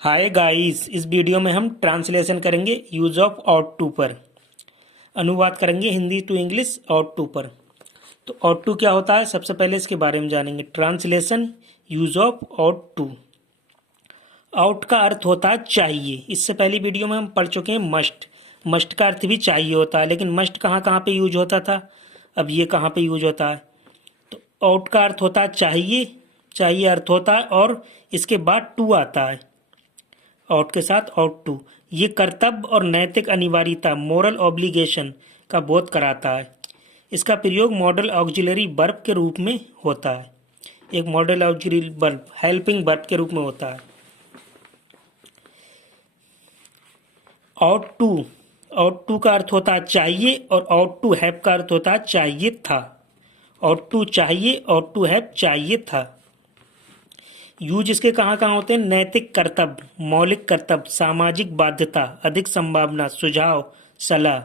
Hi guys, इस video में हम ट्रांसलेशन करेंगे यूज ऑफ आउट टू पर। अनुवाद करेंगे Hindi to English ought to पर। तो आउट टू क्या होता है, सबसे पहले इसके बारे में जानेंगे। Translation use of ought to. Ought का अर्थ होता है चाहिए। इससे पहली वीडियो में हम पढ़ चुके हैं मस्ट। मस्ट का अर्थ भी चाहिए होता है, लेकिन मस्ट कहाँ कहाँ पे यूज होता था, अब ये कहाँ पे यूज होता है। तो आउट का अर्थ होता है चाहिए, चाहिए अर्थ होता है, और इसके बाद टू आता है। आउट के साथ आउट टू ये कर्तव्य और नैतिक अनिवार्यता, मोरल ऑब्लिगेशन का बोध कराता है। इसका प्रयोग मॉडल ऑक्सिलरी वर्ब के रूप में होता है। एक model auxiliary verb helping verb के रूप में होता है। आउट टू का अर्थ होता है चाहिए, और आउट टू हैव का अर्थ होता है चाहिए था। आउट टू चाहिए, आउट टू हैव चाहिए था। यूज इसके कहाँ कहाँ होते हैं। नैतिक कर्तव्य, मौलिक कर्तव्य, सामाजिक बाध्यता, अधिक संभावना, सुझाव, सलाह।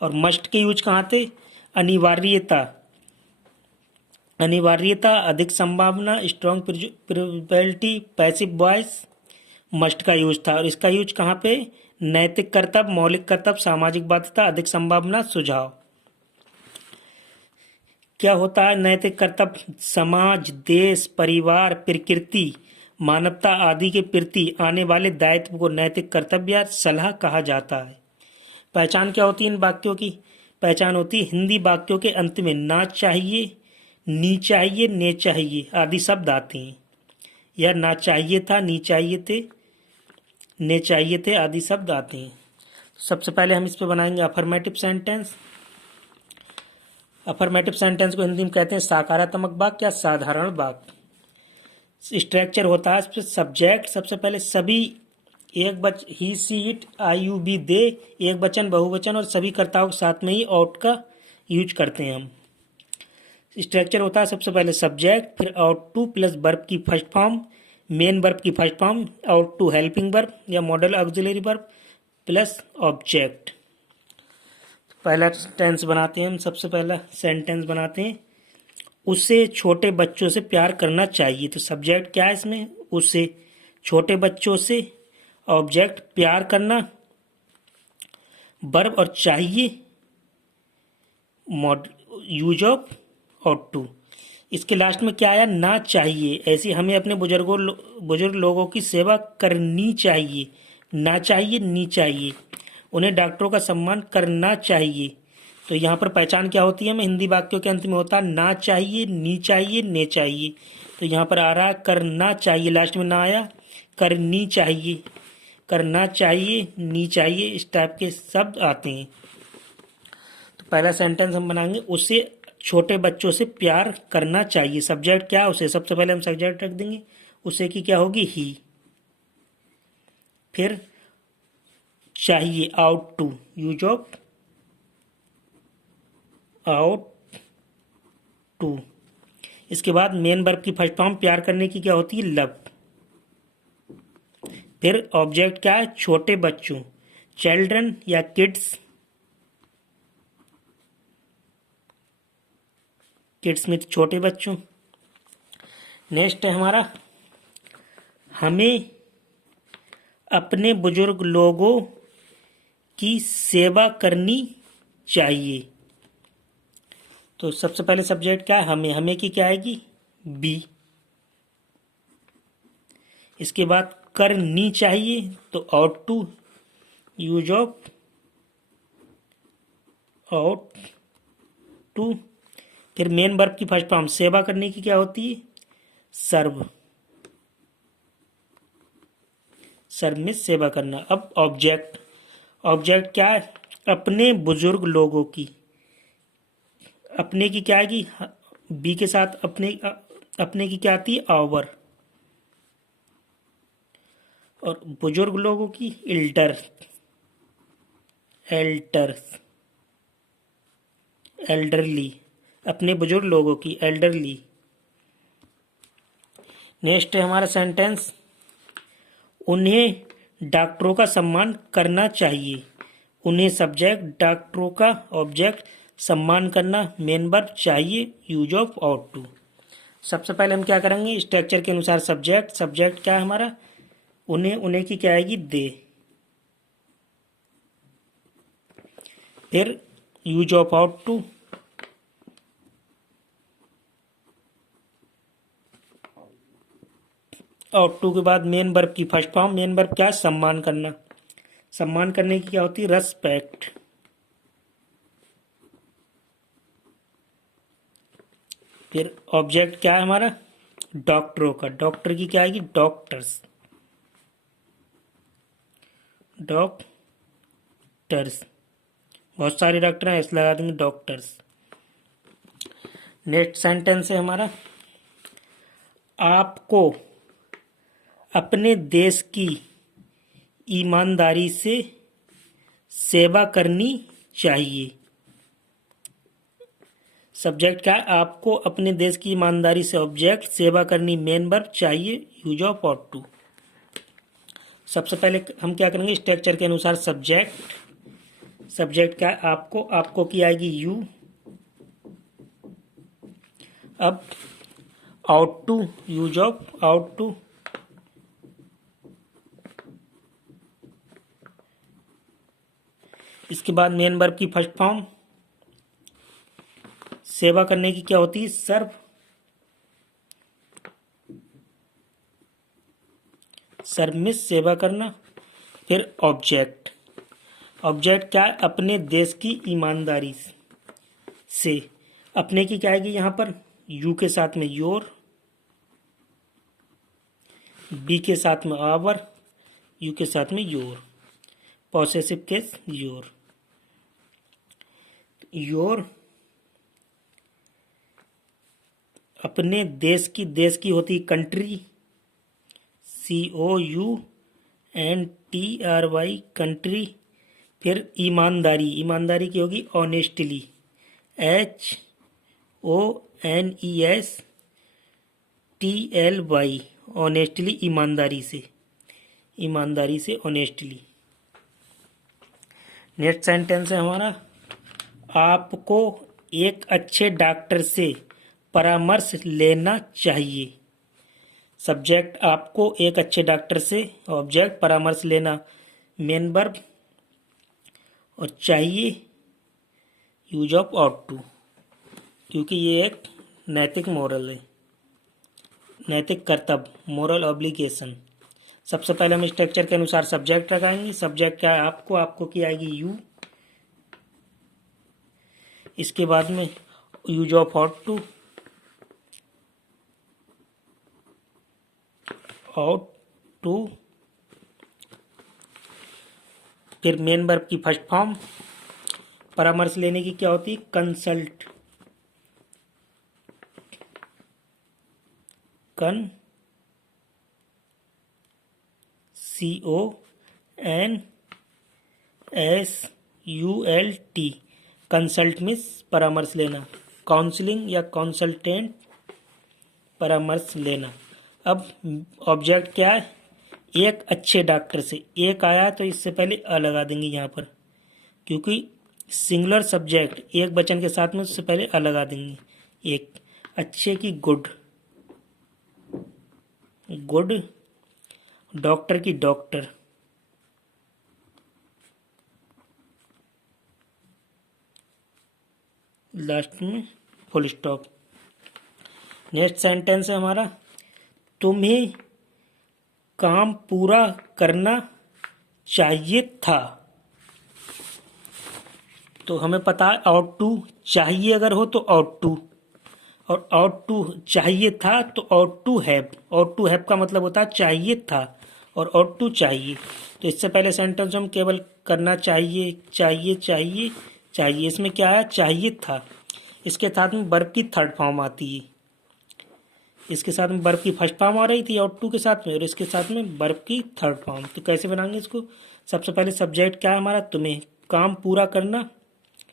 और मस्ट के यूज कहाँ थे। अनिवार्यता, अनिवार्यता, अधिक संभावना, strong probability, passive voice must का यूज था। और इसका यूज कहाँ पे। नैतिक कर्तव्य, मौलिक कर्तव्य, सामाजिक बाध्यता, अधिक संभावना, सुझाव। क्या होता है नैतिक कर्तव्य। समाज, देश, परिवार, प्रकृति, मानवता आदि के प्रति आने वाले दायित्व को नैतिक कर्तव्य या सलाह कहा जाता है। पहचान क्या होती है इन वाक्यों की। पहचान होती है हिंदी वाक्यों के अंत में ना चाहिए, नी चाहिए, ने चाहिए आदि शब्द आते हैं। या ना चाहिए था, नी चाहिए थे, ने चाहिए थे आदि शब्द आते हैं। सबसे पहले हम इस पर बनाएंगे अफर्मेटिव सेंटेंस। अफर्मेटिव सेंटेंस को हिंदी में कहते हैं सकारात्मक वाक्य या साधारण वाक्य। स्ट्रक्चर होता है सब्जेक्ट, सबसे पहले सभी एक बच ही, सी, इट, आई, यू, बी, दे, एक वचन, बहुवचन और सभी कर्ताओं के साथ में ही आउट का यूज करते हैं हम। स्ट्रक्चर होता है सबसे पहले सब्जेक्ट, फिर आउट टू प्लस वर्ब की फर्स्ट फॉर्म, मेन वर्ब की फर्स्ट फॉर्म, आउट टू हेल्पिंग वर्ब या modal auxiliary verb plus object. पहला टेंस बनाते हैं हम। सबसे पहला सेंटेंस बनाते हैं उसे छोटे बच्चों से प्यार करना चाहिए। तो सब्जेक्ट क्या है इसमें, उसे छोटे बच्चों से, ऑब्जेक्ट प्यार करना, वर्ब और चाहिए यूज ऑफ आउट टू। इसके लास्ट में क्या आया, ना चाहिए। ऐसे हमें अपने बुजुर्ग लोगों की सेवा करनी चाहिए। ना चाहिए, नी चाहिए। उन्हें डॉक्टरों का सम्मान करना चाहिए। तो यहाँ पर पहचान क्या होती है, मैं हिंदी वाक्यों के अंत में होता है ना चाहिए, नी चाहिए, ने चाहिए। तो यहाँ पर आ रहा है करना चाहिए, लास्ट में ना आया, करनी चाहिए, करना चाहिए, नी चाहिए, इस टाइप के शब्द आते हैं। तो पहला सेंटेंस हम बनाएंगे उसे छोटे बच्चों से प्यार करना चाहिए। सब्जेक्ट क्या, उसे, सबसे पहले हम सब्जेक्ट रख देंगे। उसे की क्या होगी, ही। फिर चाहिए, ought to, use of ought to. इसके बाद मेन वर्ब की फर्स्ट फॉर्म प्यार करने की क्या होती है, लव। फिर ऑब्जेक्ट क्या है, छोटे बच्चों, चिल्ड्रन या किड्स, किड्स में छोटे बच्चों। नेक्स्ट है हमारा हमें अपने बुजुर्ग लोगों की सेवा करनी चाहिए। तो सबसे पहले सब्जेक्ट क्या है, हमें, हमें की क्या आएगी, बी। इसके बाद करनी चाहिए, तो ought to, use of ought to. फिर मेन वर्ब की फर्स्ट फॉर्म, सेवा करने की क्या होती है, सर्व, सर्व में सेवा करना। अब ऑब्जेक्ट, ऑब्जेक्ट क्या है, अपने बुजुर्ग लोगों की, अपने की क्या आएगी, बी के साथ अपने की क्या आती है, आवर। और बुजुर्ग लोगों की एल्डर, एल्डर, एल्डरली, अपने बुजुर्ग लोगों की एल्डरली। नेक्स्ट है हमारा सेंटेंस उन्हें डॉक्टरों का सम्मान करना चाहिए। उन्हें सब्जेक्ट, डॉक्टरों का ऑब्जेक्ट, सम्मान करना मेन वर्ब, चाहिए यूज ऑफ आउट टू। सबसे पहले हम क्या करेंगे, स्ट्रक्चर के अनुसार सब्जेक्ट, सब्जेक्ट क्या है हमारा, उन्हें, उन्हें की क्या आएगी, दे। फिर use of ought to, ought to के बाद मेन वर्ब की फर्स्ट फॉर्म। मेन वर्ब क्या है, सम्मान करना। सम्मान करने की क्या होती है, रेस्पेक्ट। फिर ऑब्जेक्ट क्या है हमारा, डॉक्टरों का। डॉक्टर की क्या आएगी, डॉक्टर्स। डॉक्टर्स, बहुत सारे डॉक्टर हैं इसलिए लगा देंगे डॉक्टर्स। नेक्स्ट सेंटेंस है हमारा, आपको अपने देश की ईमानदारी से सेवा करनी चाहिए। सब्जेक्ट क्या है, आपको अपने देश की ईमानदारी से। ऑब्जेक्ट सेवा करनी, मेन वर्ब चाहिए, यूज ऑफ ऑट टू। सबसे पहले हम क्या करेंगे, स्ट्रक्चर के अनुसार सब्जेक्ट। सब्जेक्ट क्या है, आपको। आपको की आएगी यू। अब ought to, use of ought to. इसके बाद मेन वर्ब की फर्स्ट फॉर्म। सेवा करने की क्या होती है, सर्व। सर्व में सेवा करना। फिर ऑब्जेक्ट। ऑब्जेक्ट क्या है, अपने देश की ईमानदारी से। अपने की क्या आएगी यहाँ पर, यू के साथ में योर, बी के साथ में आवर, यू के साथ में your, possessive case your. Your अपने देश की होती कंट्री, COUNTRY, कंट्री। फिर ईमानदारी, ईमानदारी की होगी ऑनेस्टली, HONESTLY, ऑनेस्टली, ईमानदारी से। ईमानदारी से, ऑनेस्टली। नेक्स्ट सेंटेंस है हमारा, आपको एक अच्छे डॉक्टर से परामर्श लेना चाहिए। सब्जेक्ट आपको एक अच्छे डॉक्टर से, ऑब्जेक्ट परामर्श लेना, मेन वर्ब, और चाहिए यूज ऑफ ऑट टू, क्योंकि ये एक नैतिक मोरल है, नैतिक कर्तव्य, मोरल ऑब्लिगेशन। सबसे पहले हम स्ट्रक्चर के अनुसार सब्जेक्ट लगाएंगे। सब्जेक्ट क्या है, आपको। आपको की आएगी यू। इसके बाद में use of ought to, ought to. फिर मेन वर्ब की फर्स्ट फॉर्म। परामर्श लेने की क्या होती है, कंसल्ट। CONSULT, कंसल्ट मीन्स परामर्श लेना। काउंसलिंग या कंसल्टेंट, परामर्श लेना। अब ऑब्जेक्ट क्या है, एक अच्छे डॉक्टर से। एक आया तो इससे पहले अ लगा देंगे यहाँ पर, क्योंकि सिंगुलर सब्जेक्ट एक वचन के साथ में उससे पहले अ लगा देंगे। एक अच्छे की गुड, गुड। डॉक्टर की डॉक्टर, लास्ट में फुल स्टॉप। नेक्स्ट सेंटेंस है हमारा, तुम्हें काम पूरा करना चाहिए था। तो हमें पता है आउट टू, चाहिए अगर हो तो आउट टू, और आउट टू चाहिए था तो ought to have. Ought to have का मतलब होता है चाहिए था, और आउट टू चाहिए। तो इससे पहले सेंटेंस हम केवल करना चाहिए, चाहिए, चाहिए, चाहिए। इसमें क्या है, चाहिए था। इसके साथ में वर्ब की थर्ड फॉर्म आती है। इसके साथ में वर्ब की फर्स्ट फॉर्म आ रही थी आउट टू के साथ में, और इसके साथ में वर्ब की थर्ड फॉर्म। तो कैसे बनाएंगे इसको, सबसे पहले सब्जेक्ट क्या है हमारा, तुम्हें। काम पूरा करना,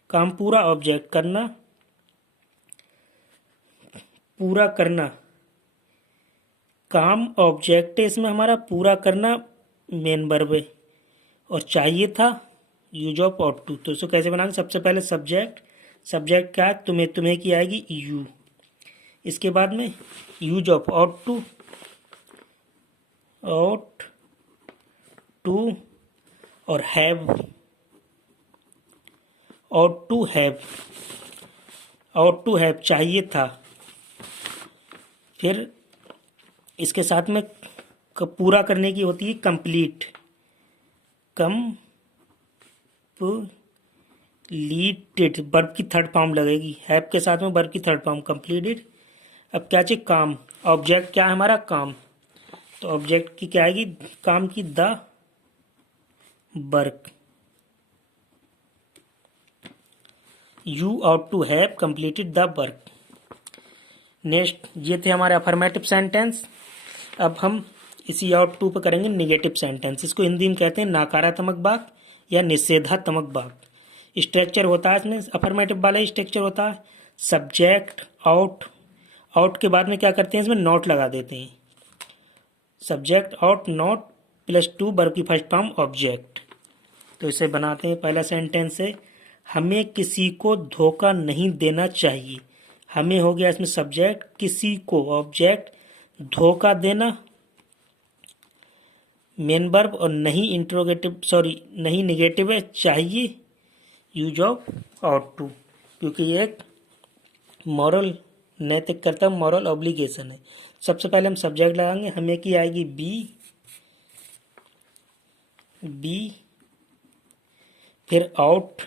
काम पूरा, ऑब्जेक्ट करना, पूरा करना। काम ऑब्जेक्ट है इसमें हमारा, पूरा करना मेन वर्ब है, और चाहिए था यूज ऑफ आउट टू। तो इसको कैसे बनाएंगे, सबसे पहले सब्जेक्ट। सब्जेक्ट क्या है, तुम्हें। तुम्हें की आएगी यू। इसके बाद में use of ought to, ought to और have, ought to have, ought to have चाहिए था। फिर इसके साथ में पूरा करने की होती है कंप्लीट, कंप्लीटेड, वर्ब की थर्ड फॉर्म लगेगी, हैव के साथ में वर्ब की थर्ड फॉर्म कंप्लीटेड। अब क्या चाहिए, काम, ऑब्जेक्ट क्या है हमारा, काम, तो ऑब्जेक्ट की क्या आएगी, काम की the work, you ought to have completed the work. Next ये थे हमारे अफर्मेटिव सेंटेंस। अब हम इसी ought टू पे करेंगे निगेटिव सेंटेंस। इसको हिंदी में कहते हैं नकारात्मक वाक्य या निषेधात्मक वाक्य। स्ट्रक्चर होता है इसमें, अफर्मेटिव वाला स्ट्रक्चर होता है, सब्जेक्ट आउट, आउट के बाद में क्या करते हैं, इसमें नॉट लगा देते हैं, subject out not plus two verb की फर्स्ट फॉर्म ऑब्जेक्ट। तो इसे बनाते हैं। पहला सेंटेंस है, हमें किसी को धोखा नहीं देना चाहिए। हमें हो गया इसमें सब्जेक्ट, किसी को ऑब्जेक्ट, धोखा देना मेन वर्ब, और नहीं इंट्रोगेटिव सॉरी नहीं निगेटिव है, चाहिए यूज ऑफ ought टू, क्योंकि ये एक मॉरल नैतिक कर्तव्य, मॉरल ऑब्लिगेशन है। सबसे पहले हम सब्जेक्ट लगाएंगे, हमें की आएगी बी, फिर आउट,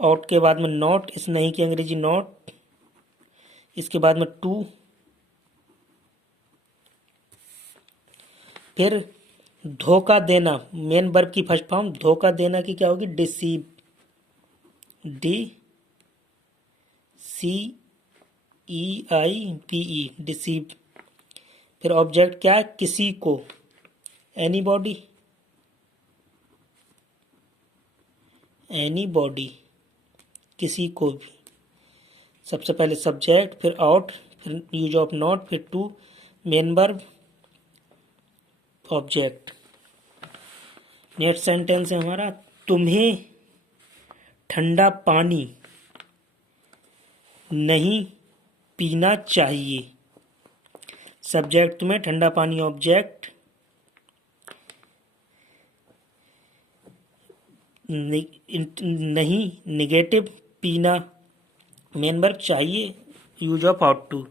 आउट के बाद में नॉट, इस नहीं की अंग्रेजी नॉट, इसके बाद में टू, फिर धोखा देना मेन वर्ब की फर्स्ट फॉर्म, धोखा देना की क्या होगी, डिसीव, DCEIVE, डिसीव। फिर ऑब्जेक्ट क्या है, किसी को, एनीबॉडी, किसी को भी। सबसे पहले सब्जेक्ट, फिर आउट, फिर यूज ऑफ नॉट, फिर to, main verb, object. Next sentence है हमारा, तुम्हें ठंडा पानी नहीं पीना चाहिए। सब्जेक्ट तुम्हें ठंडा पानी, ऑब्जेक्ट, नहीं निगेटिव, पीना मेन वर्ब, चाहिए यूज ऑफ ought टू।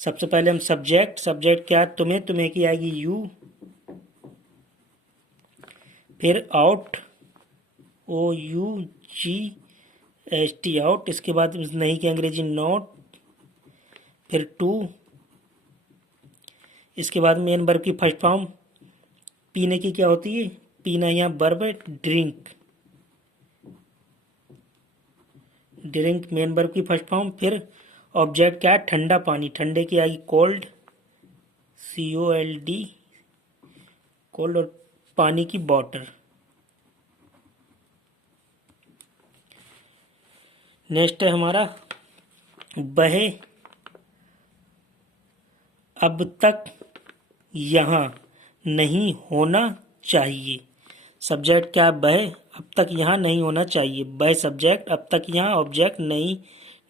सबसे पहले हम सब्जेक्ट, सब्जेक्ट क्या, तुम्हें, तुम्हें की आएगी यू, फिर आउट, OUGHT आउट, इसके बाद नहीं की अंग्रेजी नॉट, फिर टू, इसके बाद मेन वर्ब की फर्स्ट फॉर्म, पीने की क्या होती है, पीना यहाँ वर्ब है, ड्रिंक, मेन वर्ब की फर्स्ट फॉर्म, फिर ऑब्जेक्ट क्या है, ठंडा पानी, ठंडे की आएगी कोल्ड, COLD, कोल्ड, और पानी की वाटर। नेक्स्ट है हमारा, वह अब तक यहाँ नहीं होना चाहिए। सब्जेक्ट क्या है, वह अब तक यहाँ नहीं होना चाहिए, वह सब्जेक्ट, अब तक यहाँ ऑब्जेक्ट, नहीं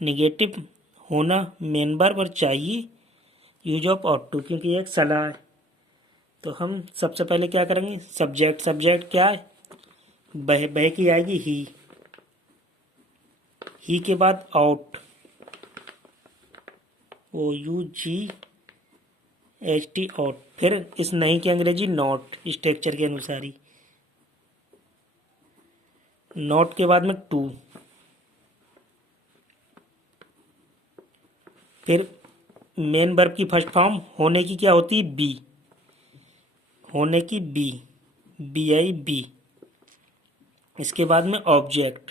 निगेटिव, होना मेन वर्ब, और चाहिए यूज ऑफ ought टू, क्योंकि ये एक सलाह है। तो हम सबसे पहले क्या करेंगे, सब्जेक्ट, सब्जेक्ट क्या है, वह की आएगी ही के बाद आउट, OUGHT आउट, फिर इस नहीं की अंग्रेजी नॉट, स्ट्रक्चर के अनुसार ही, नॉट के बाद में टू, फिर मेन वर्ब की फर्स्ट फॉर्म, होने की क्या होती है, बी, होने की BI, इसके बाद में ऑब्जेक्ट,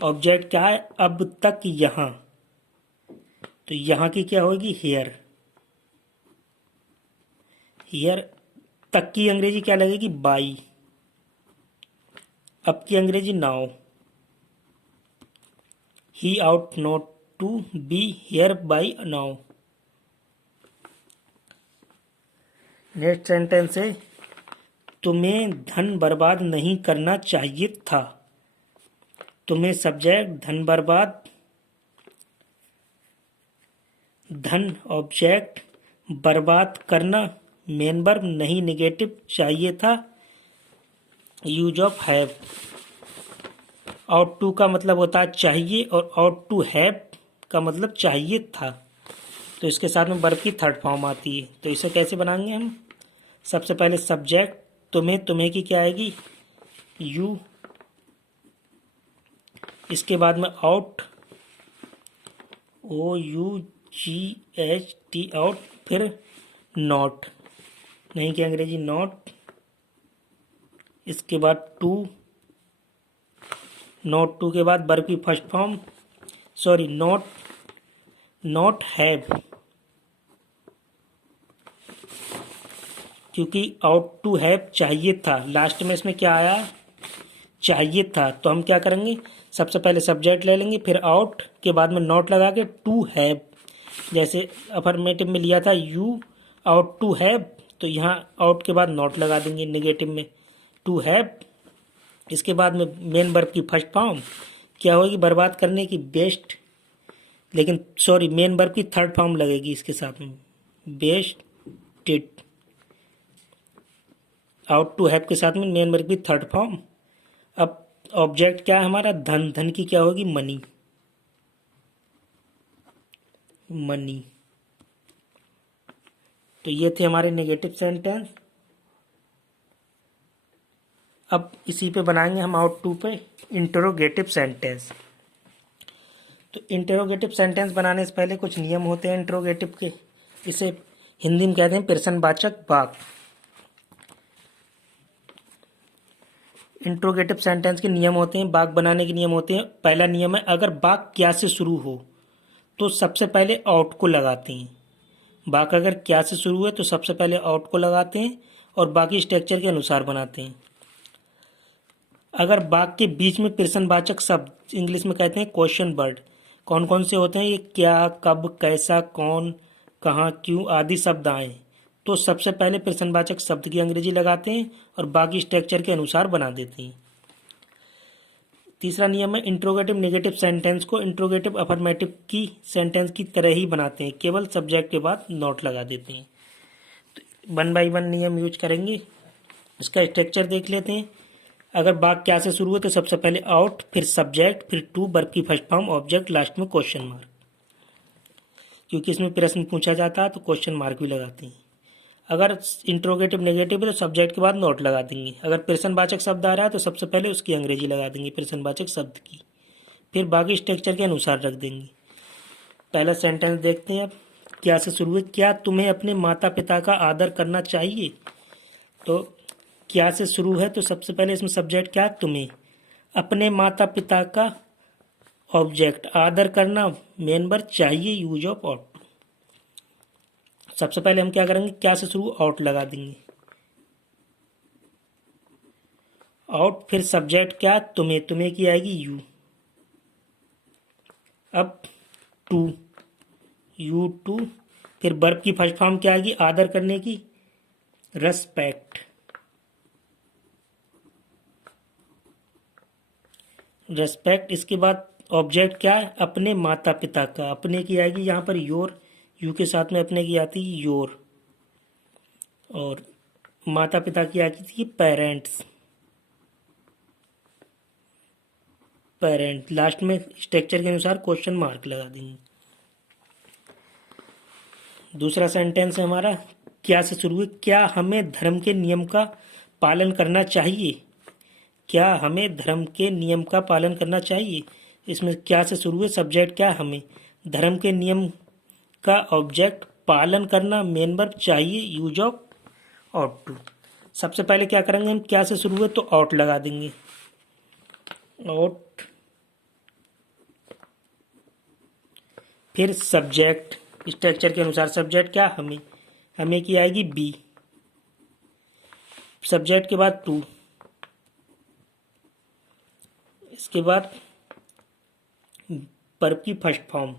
ऑब्जेक्ट क्या है, अब तक यहाँ, तो यहाँ की क्या होगी, हियर, तक की अंग्रेजी क्या लगेगी, बाई, अब की अंग्रेजी now, he ought not to be here by now. Next sentence है, तुम्हें धन बर्बाद नहीं करना चाहिए था। तुम्हें सब्जेक्ट, धन बर्बाद धन ऑब्जेक्ट, बर्बाद करना मेन वर्ब, नहीं नेगेटिव चाहिए था, use of have. Ought to का मतलब होता है चाहिए और आउट टू हैव का मतलब चाहिए था। तो इसके साथ में वर्ब की थर्ड फॉर्म आती है। तो इसे कैसे बनाएंगे हम? सबसे पहले सब्जेक्ट तुम्हें, तुम्हें की क्या आएगी? यू। इसके बाद में आउट, OUGHT आउट, फिर नॉट, नहीं कि अंग्रेजी नॉट। इसके बाद टू, नॉट टू के बाद वर्ब की first form, sorry not have, क्योंकि आउट टू हैव चाहिए था, लास्ट में इसमें क्या आया? चाहिए था। तो हम क्या करेंगे? सबसे पहले सब्जेक्ट ले लेंगे, फिर आउट के बाद में नॉट लगा के टू हैव, जैसे अफर्मेटिव में लिया था यू आउट टू हैव, तो यहाँ आउट के बाद नॉट लगा देंगे नेगेटिव में, टू हैव। इसके बाद में मेन वर्ब की फर्स्ट फॉर्म क्या होगी? बर्बाद करने की, बेस्ट, लेकिन सॉरी मेन वर्ब की थर्ड फॉर्म लगेगी इसके साथ में, बेस्टेड। आउट टू हैव के साथ में मेन वर्ब की थर्ड फॉर्म। अब ऑब्जेक्ट क्या है हमारा? धन, धन की क्या होगी? Money, money. तो ये थे हमारे नेगेटिव सेंटेंस। अब इसी पे बनाएंगे हम आउट टू पे इंटरोगेटिव सेंटेंस। तो इंटरोगेटिव सेंटेंस बनाने से पहले कुछ नियम होते हैं इंटरोगेटिव के। इसे हिंदी में कहते हैं प्रश्नवाचक वाक्य। इंट्रोगेटिव सेंटेंस के नियम होते हैं, वाक्य बनाने के नियम होते हैं। पहला नियम है, अगर वाक्य क्या से शुरू हो तो सबसे पहले आउट को लगाते हैं। वाक्य अगर क्या से शुरू है तो सबसे पहले आउट को लगाते हैं और बाकी स्ट्रक्चर के अनुसार बनाते हैं। अगर वाक्य के बीच में प्रश्नवाचक शब्द, इंग्लिश में कहते हैं क्वेश्चन वर्ड, कौन कौन से होते हैं? ये क्या, कब, कैसा, कौन, कहाँ, क्यों आदि शब्द आए तो सबसे पहले प्रश्नवाचक शब्द की अंग्रेजी लगाते हैं और बाकी स्ट्रक्चर के अनुसार बना देते हैं। तीसरा नियम है, इंट्रोगेटिव नेगेटिव सेंटेंस को इंट्रोगेटिव अफर्मेटिव की सेंटेंस की तरह ही बनाते हैं, केवल सब्जेक्ट के बाद नॉट लगा देते हैं। तो 1 बाय 1 नियम यूज करेंगे। इसका स्ट्रक्चर देख लेते हैं। अगर वाक्य क्या से शुरू हो तो सबसे पहले आउट, फिर सब्जेक्ट, फिर टू, वर्ब की फर्स्ट फॉर्म, ऑब्जेक्ट, लास्ट में क्वेश्चन मार्क। क्योंकि इसमें प्रश्न पूछा जाता है तो क्वेश्चन मार्क भी लगाते हैं। अगर इंट्रोगेटिव नेगेटिव है तो सब्जेक्ट के बाद नोट लगा देंगे। अगर प्रश्नवाचक शब्द आ रहा है तो सबसे पहले उसकी अंग्रेजी लगा देंगे प्रश्नवाचक शब्द की, फिर बाकी स्ट्रक्चर के अनुसार रख देंगे। पहला सेंटेंस देखते हैं अब। क्या से शुरू है? क्या तुम्हें अपने माता पिता का आदर करना चाहिए? तो क्या से शुरू है तो सबसे पहले इसमें सब्जेक्ट क्या? तुम्हें। अपने माता पिता का ऑब्जेक्ट, आदर करना मेन वर्ब, चाहिए यूज ऑफ ऑट। सबसे पहले हम क्या करेंगे? क्या से शुरू आउट लगा देंगे, आउट, फिर सब्जेक्ट क्या? तुम्हें, तुम्हें की आएगी यू। अब टू, यू टू, फिर वर्ब की फर्स्ट फॉर्म क्या आएगी? आदर करने की, रेस्पेक्ट, रेस्पेक्ट। इसके बाद ऑब्जेक्ट क्या है? अपने माता पिता का, अपने की आएगी यहाँ पर योर, यू के साथ में अपने की आती है योर, और माता पिता की आती थी पेरेंट्स, पेरेंट। लास्ट में स्ट्रक्चर के अनुसार क्वेश्चन मार्क लगा देंगे। दूसरा सेंटेंस है हमारा, क्या से शुरू है? क्या हमें धर्म के नियम का पालन करना चाहिए? क्या हमें धर्म के नियम का पालन करना चाहिए? इसमें क्या से शुरू है, सब्जेक्ट क्या? हमें, धर्म के नियम का ऑब्जेक्ट, पालन करना मेन वर्ब, चाहिए यूज ऑफ आउट टू। सबसे पहले क्या करेंगे हम? क्या से शुरू है तो आउट लगा देंगे, आउट, फिर सब्जेक्ट, स्ट्रक्चर के अनुसार सब्जेक्ट क्या? हमें, हमें की आएगी बी, सब्जेक्ट के बाद टू, इसके बाद वर्ब की फर्स्ट फॉर्म,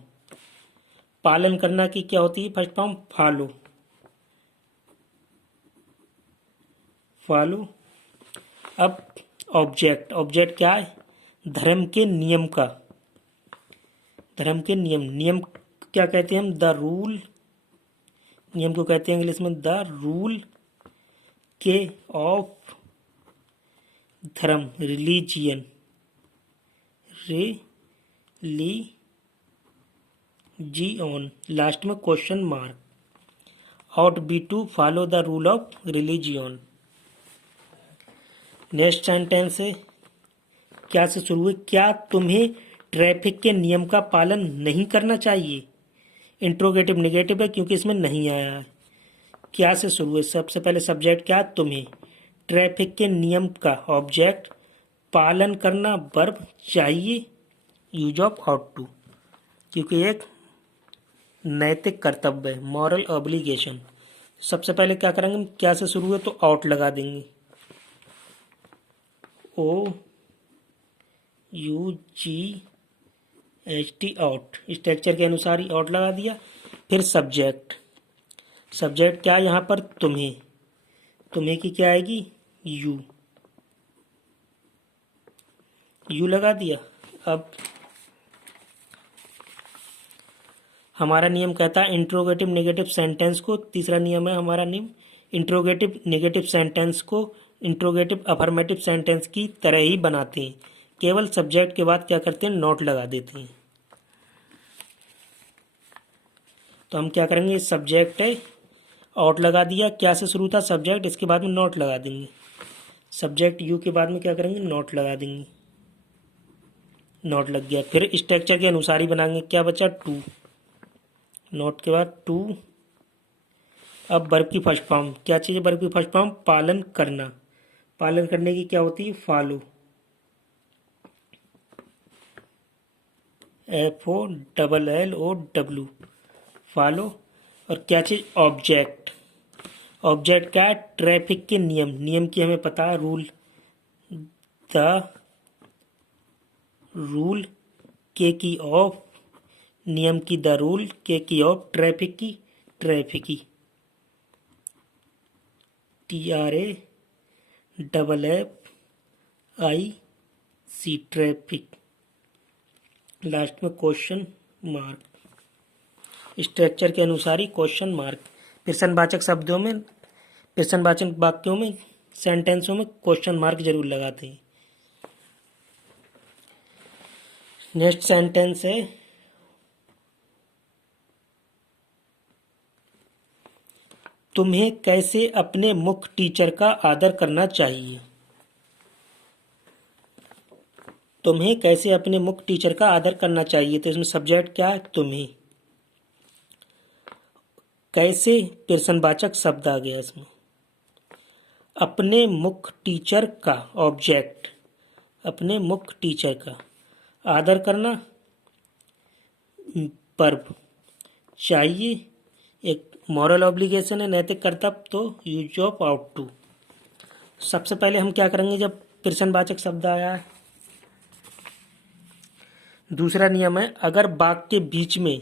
पालन करना की क्या होती है फर्स्ट फॉर्म? Follow, follow. अब ऑब्जेक्ट, ऑब्जेक्ट क्या है? धर्म के नियम का, धर्म के नियम, नियम क्या कहते हैं हम, द रूल, नियम को कहते हैं इंग्लिश में द रूल के ऑफ धर्म, रिलीजियन, रिलीजियन, लास्ट में question mark, ought be to follow the rule of religion। Next sentence है, क्या से शुरू हुई, क्या तुम्हें ट्रैफिक के नियम का पालन नहीं करना चाहिए। इंट्रोगेटिव नेगेटिव है क्योंकि इसमें नहीं आया है। क्या से शुरू है, सबसे पहले सब्जेक्ट क्या, तुम्हें, ट्रैफिक के नियम का ऑब्जेक्ट, पालन करना वर्ब, चाहिए यूज ऑफ ought to, क्योंकि एक नैतिक कर्तव्य है, मॉरल ऑब्लिगेशन। सबसे पहले क्या करेंगे, क्या से शुरू है तो आउट लगा देंगे, OUGHT, आउट, स्ट्रक्चर के अनुसार ही आउट लगा दिया। फिर सब्जेक्ट, सब्जेक्ट क्या यहाँ पर, तुम्हें, तुम्हें की क्या आएगी, यू लगा दिया। अब हमारा नियम कहता है इंट्रोगेटिव नेगेटिव सेंटेंस को, तीसरा नियम है हमारा नियम, इंट्रोगेटिव नेगेटिव सेंटेंस को इंट्रोगेटिव अफर्मेटिव सेंटेंस की तरह ही बनाते हैं, केवल सब्जेक्ट के बाद क्या करते हैं, नॉट लगा देते हैं। तो हम क्या करेंगे, सब्जेक्ट है, आउट लगा दिया, क्या से शुरू था सब्जेक्ट, इसके बाद में नॉट लगा देंगे, सब्जेक्ट यू के बाद में क्या करेंगे, नॉट लगा देंगे, नॉट लग गया। फिर स्ट्रक्चर के अनुसार ही बनाएंगे, क्या बचा, टू, नोट के बाद टू। अब वर्ब की फर्स्ट फॉर्म, क्या चाहिए, वर्ब की फर्स्ट फॉर्म, पालन करना, पालन करने की क्या होती है, फॉलो, FOLLOW, फॉलो। और क्या चीज, ऑब्जेक्ट, ऑब्जेक्ट क्या है, ट्रैफिक के नियम, नियम की हमें पता है, रूल, द रूल के की ऑफ, नियम की द रूल, के की ऑफ, ट्रैफिक की, ट्रैफिक की, TRAFFIC, ट्रैफिक, लास्ट में क्वेश्चन मार्क, स्ट्रक्चर के अनुसार ही क्वेश्चन मार्क। प्रश्नवाचक शब्दों में, प्रश्नवाचक वाक्यों में, सेंटेंसों में क्वेश्चन मार्क जरूर लगाते हैं। नेक्स्ट सेंटेंस है, तुम्हें कैसे अपने मुख्य टीचर का आदर करना चाहिए। तुम्हें कैसे अपने मुख्य टीचर का आदर करना चाहिए, तो इसमें सब्जेक्ट क्या है, तुम्हें, कैसे प्रश्नवाचक शब्द आ गया इसमें, अपने मुख्य टीचर का ऑब्जेक्ट, अपने मुख्य टीचर का, आदर करना वर्ब, चाहिए एक मॉरल ऑब्लिगेशन है, नैतिक कर्तव्य, तो यूज ऑफ ought to। सबसे पहले हम क्या करेंगे, जब प्रश्नवाचक शब्द आया है, दूसरा नियम है, अगर वाक्य के बीच में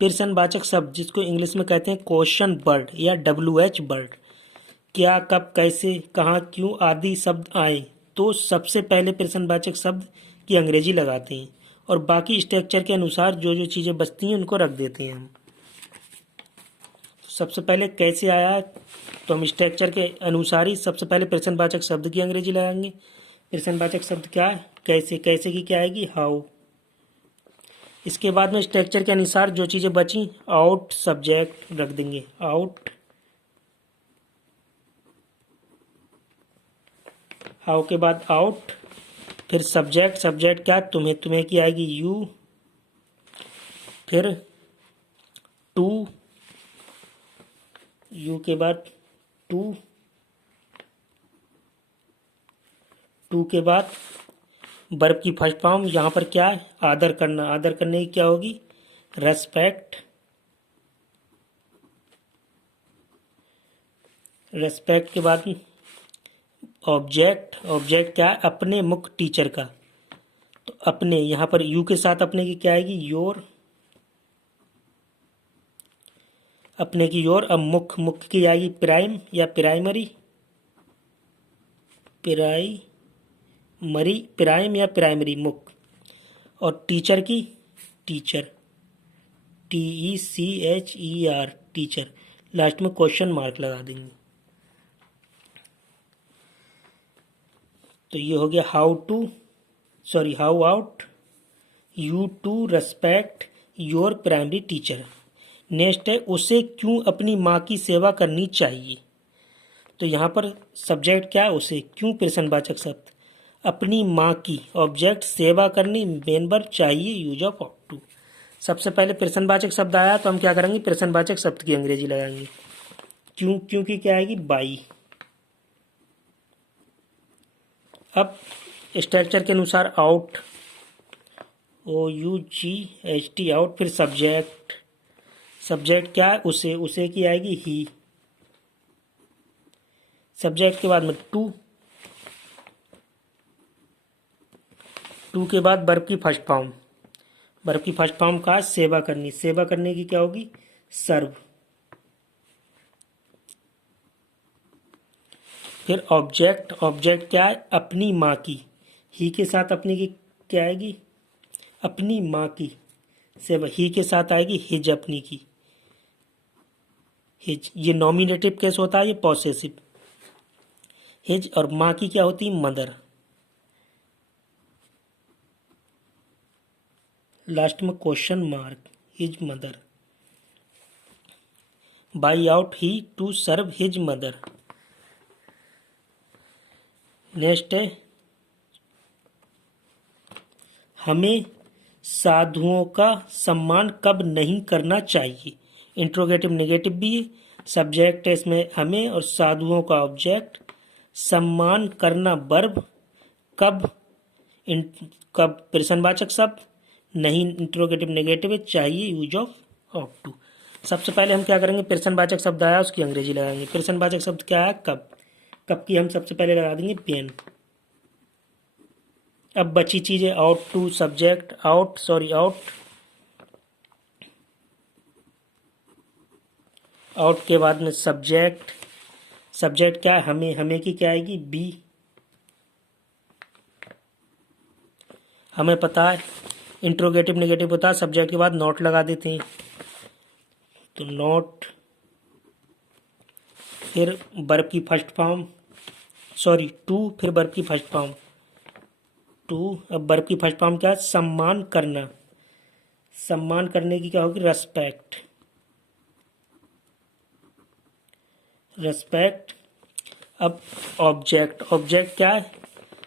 प्रश्नवाचक शब्द, जिसको इंग्लिश में कहते हैं क्वेश्चन वर्ड या WH वर्ड, क्या, कब, कैसे, कहाँ, क्यों आदि शब्द आए, तो सबसे पहले प्रश्नवाचक शब्द की अंग्रेजी लगाते हैं और बाकी स्ट्रक्चर के अनुसार जो जो चीज़ें बचती हैं उनको रख देते हैं हम। सबसे पहले कैसे आया, तो हम स्ट्रक्चर के अनुसार ही सबसे पहले प्रश्नवाचक शब्द की अंग्रेजी लगाएंगे। प्रश्नवाचक शब्द क्या है, कैसे, कैसे की क्या आएगी, हाउ। इसके बाद में स्ट्रक्चर के अनुसार जो चीज़ें बची, आउट, सब्जेक्ट रख देंगे, आउट, हाउ के बाद आउट, फिर सब्जेक्ट, सब्जेक्ट क्या, तुम्हें, तुम्हें की आएगी यू, फिर टू, यू के बाद टू, टू के बाद वर्ब की फर्स्ट फॉर्म, यहाँ पर क्या है, आदर करना, आदर करने की क्या होगी, रेस्पेक्ट, रेस्पेक्ट के बाद ऑब्जेक्ट, ऑब्जेक्ट क्या है, अपने मुख्य टीचर का, तो अपने, यहाँ पर यू के साथ अपने की क्या आएगी, योर, अपने की योर। अब मुख्य, मुख्य की आएगी प्राइम या प्राइमरी, प्राइम या प्राइमरी, मुख्य। और टीचर की, टीचर, TECHER, टीचर। लास्ट में क्वेश्चन मार्क लगा देंगे। तो ये हो गया how ought you to respect your primary teacher. Next है उसे क्यों अपनी माँ की सेवा करनी चाहिए। तो यहाँ पर सब्जेक्ट क्या है, उसे, क्यों प्रश्नवाचक शब्द, अपनी माँ की, ऑब्जेक्ट सेवा करनी, मेन वर्ब चाहिए, यूज ऑफ ऑट टू। सबसे पहले प्रश्नवाचक शब्द आया तो हम क्या करेंगे, प्रश्नवाचक शब्द की अंग्रेजी लगाएंगे। क्यों की क्या आएगी, बाई। अब स्ट्रक्चर के अनुसार आउट, OUGHT, आउट। फिर सब्जेक्ट क्या है, उसे की आएगी ही। सब्जेक्ट के बाद में टू के बाद वर्ब की फर्स्ट फॉर्म का सेवा करने की क्या होगी, सर्व। फिर ऑब्जेक्ट क्या है, अपनी माँ की, ही के साथ अपनी की क्या आएगी, अपनी माँ की सेवा, ही के साथ आएगी हिज, अपनी की हिज। ये नॉमिनेटिव केस होता है, ये पॉसेसिव। हिज और माँ की क्या होती है, मदर। लास्ट में question mark, his mother. Why ought he to serve his mother. Next है हमें साधुओं का सम्मान कब नहीं करना चाहिए। इंट्रोगेटिव नेगेटिव भी है, सब्जेक्ट है इसमें हमें और साधुओं का ऑब्जेक्ट, सम्मान करना वर्ब, कब प्रश्नवाचक शब्द, नहीं इंट्रोगेटिव नेगेटिव है, चाहिए यूज ऑफ ऑफ टू। सबसे पहले हम क्या करेंगे, प्रश्नवाचक शब्द आया उसकी अंग्रेजी लगाएंगे। प्रश्नवाचक शब्द क्या है, कब की हम सबसे पहले लगा देंगे पेन। अब बची चीजें आउट टू, सब्जेक्ट आउट के बाद में सब्जेक्ट क्या है, हमें की क्या आएगी, बी। हमें पता है इंट्रोगेटिव नेगेटिव होता है, सब्जेक्ट के बाद नॉट लगा देते हैं, तो नॉट। फिर वर्ब की फर्स्ट फॉर्म, टू, फिर वर्ब की फर्स्ट फॉर्म टू। अब वर्ब की फर्स्ट फॉर्म क्या है, सम्मान करना की क्या होगी, रेस्पेक्ट। अब ऑब्जेक्ट क्या है,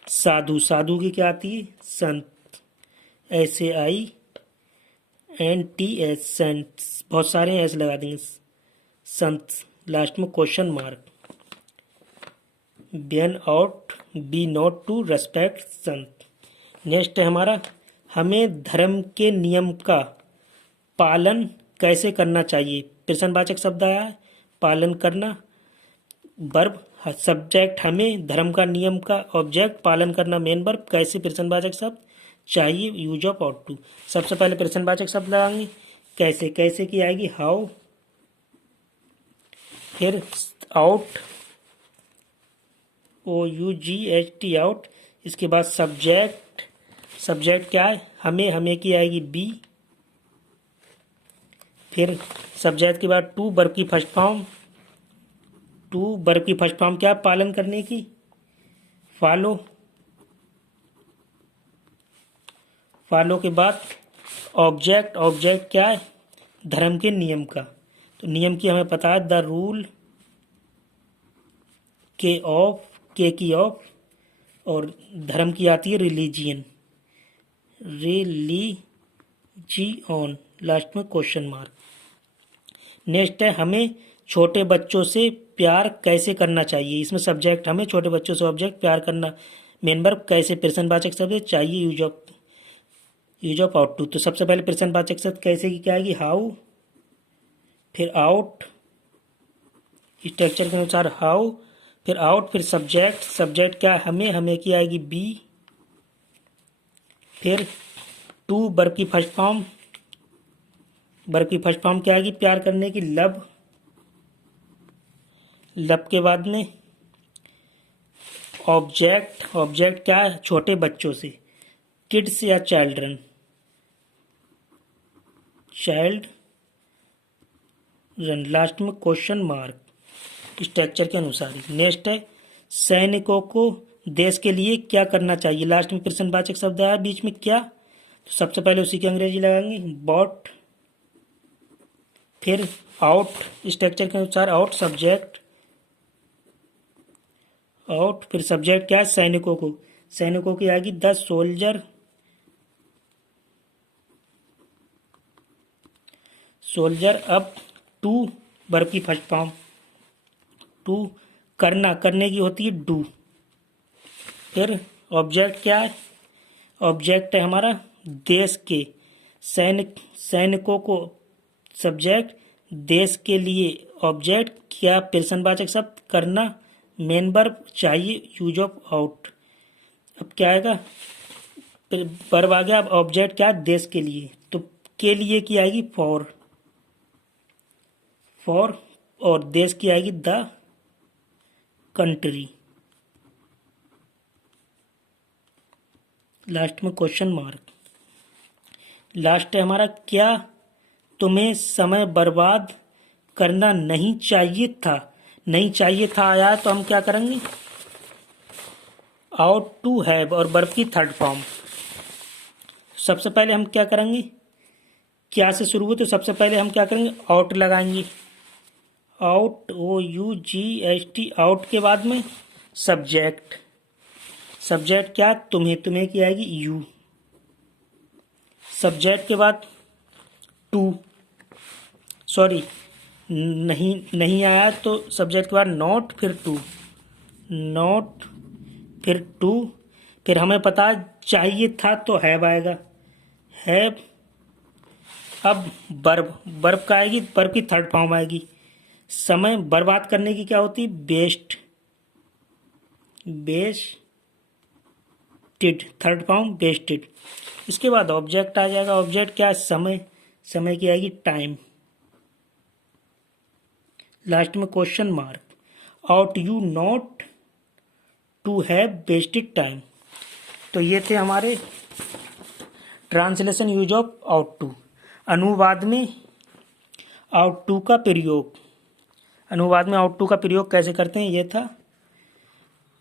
साधु की क्या आती है, संत, SAINT, संत। बहुत सारे ऐसे लगा देंगे, संत। लास्ट में question mark, when ought be not to respect संत। नेक्स्ट है हमारा हमें धर्म के नियम का पालन कैसे करना चाहिए। प्रश्नवाचक शब्द आया है, पालन करना वर्ब, सब्जेक्ट हमें, धर्म का नियम का ऑब्जेक्ट, पालन करना मेन वर्ब, कैसे प्रश्नवाचक शब्द, चाहिए यूज ऑफ आउट टू। सबसे पहले प्रश्नवाचक शब्द लगाएंगे, कैसे की आएगी, हाउ। फिर आउट, OUGHT, आउट। इसके बाद सब्जेक्ट क्या है, हमें की आएगी बी। फिर सब्जेक्ट के बाद टू, वर्ब की फर्स्ट फॉर्म क्या है, पालन करने की, फॉलो के बाद ऑब्जेक्ट क्या है, धर्म के नियम का। तो नियम की हमें पता है, द रूल के की ऑफ, और धर्म की आती है रिलीजियन, लास्ट में क्वेश्चन मार्क। नेक्स्ट है हमें छोटे बच्चों से प्यार कैसे करना चाहिए। इसमें सब्जेक्ट हमें, छोटे बच्चों से ऑब्जेक्ट, प्यार करना मेन वर्ब, कैसे प्रश्नवाचक शब्द, चाहिए यूज ऑफ आउट टू। तो सबसे पहले प्रश्नवाचक शब्द कैसे की क्या आएगी, हाउ। फिर आउट, स्ट्रक्चर के अनुसार हाउ, फिर आउट, फिर सब्जेक्ट क्या है, हमें की आएगी बी। फिर टू, वर्ब की फर्स्ट फॉर्म क्या आएगी, प्यार करने की, लव के बाद में ऑब्जेक्ट क्या है, छोटे बच्चों से, किड्स या चाइल्ड, रन, लास्ट में क्वेश्चन मार्क स्ट्रक्चर के अनुसार ही। नेक्स्ट है सैनिकों को देश के लिए क्या करना चाहिए, लास्ट में प्रश्नवाचक शब्द आया बीच में क्या, तो सबसे पहले उसी की अंग्रेजी लगाएंगे बॉट, फिर आउट स्ट्रक्चर के अनुसार आउट सब्जेक्ट, आउट फिर सब्जेक्ट क्या है सैनिकों को, सैनिकों की आएगी द सोल्जर, सोल्जर। अब टू वर्ब की फर्स्ट फॉर्म, टू करना, करने की होती है डू। फिर ऑब्जेक्ट क्या है, ऑब्जेक्ट है हमारा देश के, सैनिकों को सब्जेक्ट, देश के लिए ऑब्जेक्ट, क्या प्रश्नवाचक शब्द, करना मेन वर्ब, चाहिए यूज ऑफ आउट। अब क्या आएगा, वर्ब आ गया, अब ऑब्जेक्ट क्या है देश के लिए, तो के लिए की आएगी फॉर, फॉर, और देश की आएगी द कंट्री, लास्ट में क्वेश्चन मार्क। लास्ट है हमारा क्या तुम्हें समय बर्बाद करना नहीं चाहिए था, नहीं चाहिए था आया तो हम क्या करेंगे आउट टू हैव और वर्ब की थर्ड फॉर्म। सबसे पहले हम क्या करेंगे, क्या से शुरू हुए तो सबसे पहले हम क्या करेंगे आउट लगाएंगे, आउट OUGHT, आउट के बाद में सब्जेक्ट, सब्जेक्ट क्या तुम्हें, तुम्हें की आएगी यू, सब्जेक्ट के बाद टू, सॉरी नहीं नहीं आया तो सब्जेक्ट के बाद नॉट, फिर टू, नॉट फिर टू, फिर हमें पता चाहिए था तो हैव आएगा, हैव। अब वर्ब, वर्ब का आएगी, वर्ब की थर्ड फॉर्म आएगी, समय बर्बाद करने की क्या होती है waste, wasted, third form wasted. इसके बाद ऑब्जेक्ट आ जाएगा, ऑब्जेक्ट क्या है समय, समय की आएगी टाइम, लास्ट में question mark, ought you not to have wasted time. तो ये थे हमारे translation use of ought to. अनुवाद में आउट टू का प्रयोग, अनुवाद में आउट टू का प्रयोग कैसे करते हैं, ये था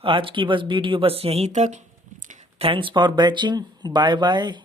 आज की बस वीडियो, बस यहीं तक। Thanks for watching, bye bye.